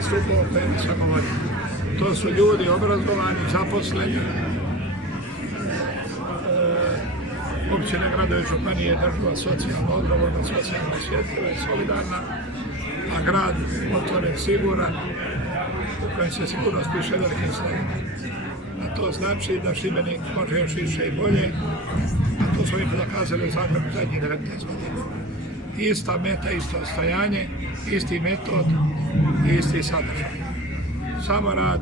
5 stupova o kojima sam govorio. To su ljudi obrazovani, zaposleni, općine, gradovi, županije, država, socijalno odgovorna, socijalno osjetljiva i solidarna, a grad otvoren, siguran, u kojem se sigurnost piše velikim slovima. A to znači da Šibenik može još više i bolje, a to smo im dokazali u Zagrebu zadnjih 19 godina. Ista meta, isto ostajanje, isti metod i isti sadržaj. Samo rad,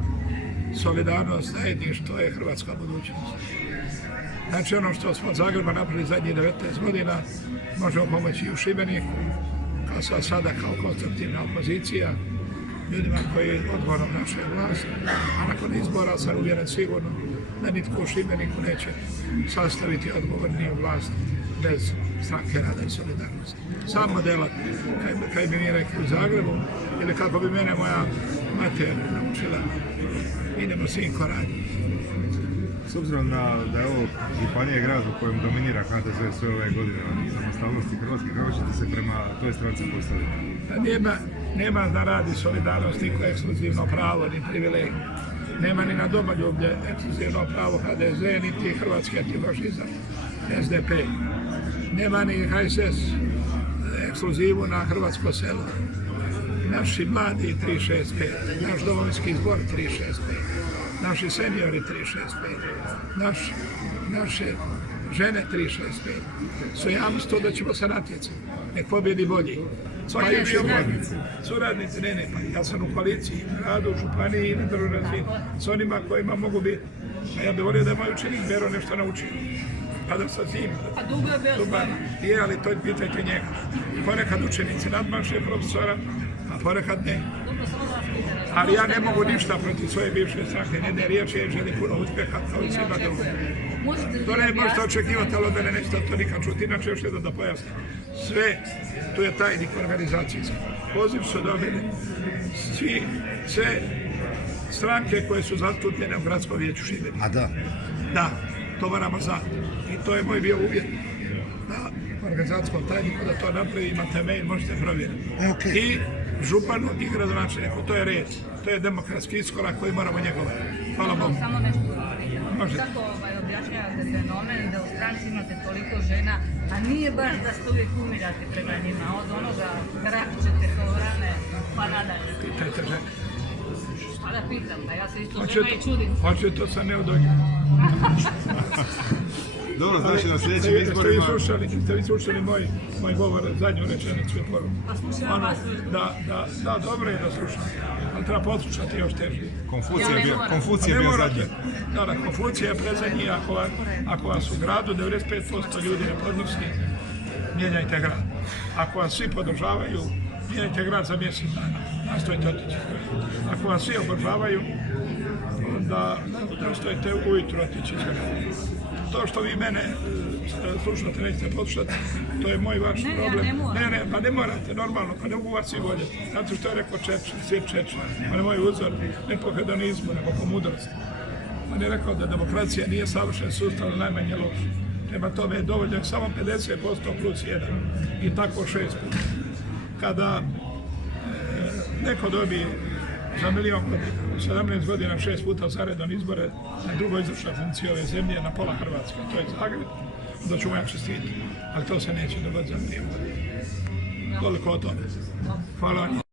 solidarnost, zajedništvo je hrvatska budućnost. Znači ono što smo od Zagreba napravili zadnjih 19 godina možemo pomoći i u Šibeniku, kao sada kao konstruktivna opozicija, ljudima koji odgovaraju naše vlasti, a nakon izbora sam uvjeren sigurno da nitko u Šibeniku neće sastaviti odgovorniju vlast bez Stranke rada i solidarnosti. Sam modelat, kaj bi mi rekli u Zagrebu, ili kako bi mene moja mater naučila, idemo sinko raditi. S obzirom da je ovo županija i grad u kojem dominira HDZ sve ove godine samostalnosti Hrvatske, kako ćete se prema toj stranci postaviti? Nema da radi solidarnost niko ekskluzivno pravo ni privilegij. Nema ni na domoljublje ekskluzivno pravo HDZ, niti hrvatski antifašizam, SDP. Nema ni HSS ekskluzivu na hrvatsko selo. Naši mladi 365, naš domovinski zbor 365, naši seniori 365, naše žene 365. Su jamstvo da ćemo se natjecati. Nek pobjedi bolji. Suradnici, ne, pa ja sam u koaliciji, na gradu, u županiji i na državnoj razini. S onima kojima mogu biti. A ja bih volio da je moj učenik Bero nešto naučio. Pa da sa tim. A dugo je bio s vama? Je, ali to pitajte njega. Ponekad učenici nadmaše profesora, a ponekad ne. Ali ja ne mogu ništa protiv svoje bivše stranke, ne riječ je, želim puno uspjeha, kao i svima drugim. To ne možete očekivati, ali od mene nećete to nikad čuti, inače još jedno da pojasnim. Sve, tu je tajnik organizacijski. Poziv su dobili sve stranke koje su zastupljene u gradskom vijeću Šibenika. A da? Da, to moramo znati. I to je moj bio uvjet na organizacijskom tajniku da to napravi, imate mail, možete provjeriti. Okay. I županu i gradonačelniku, to je red, to je demokratski iskorak koji moramo njegovati. Hvala Bogu. Samo nešto kako objašnjavate fenomen da u stranci imate toliko žena, a nije baš da ste uvijek umirate prema njima, od onoga krakćete kao rane, pa nadalje. Pitajte žene. Pa da pitam, pa ja se isto žena i čudim. Hoće to sa neodoljem. Dobro, znači na sljedećim izborima... Ste vi slušali moj govor, zadnju rečenicu i poruku? Pa slušam vas. Da, dobro je da slušam, ali treba poslušati još teže. Konfucija je bio zadnji. Da, Konfucija je predzadnji, ako vas u gradu 95% ljudi ne podnosi, mijenjajte grad. Ako vas svi podržavaju, mijenjajte grad za mjesec dana, nastojite otići. Ako vas svi obožavaju, onda nastojite ujutro otići iz grada. To što vi mene slušate, nećete poslušati, to je moj vaš problem. Ja ne moram. Ne, pa ne morate, normalno, pa ne mogu vas i voljeti. Zato što je rekao Svjet Čečin, on je moj uzor, ne po hedonizmu, nego po mudrosti. On je rekao da demokracija nije savršen sustav, ali najmanje loš. Prema tome je dovoljno samo 50% plus 1 i tako 6 puta. Kada neko dobije za milion godina, 17 godina, 6 puta zaredom izbore na drugoj izvršnoj funkciji ove zemlje, na pola Hrvatske, to je Zagreb, da ću mu ja čestiti. Ali to se neće dogoditi za milion godina. Toliko o tome. Hvala vam.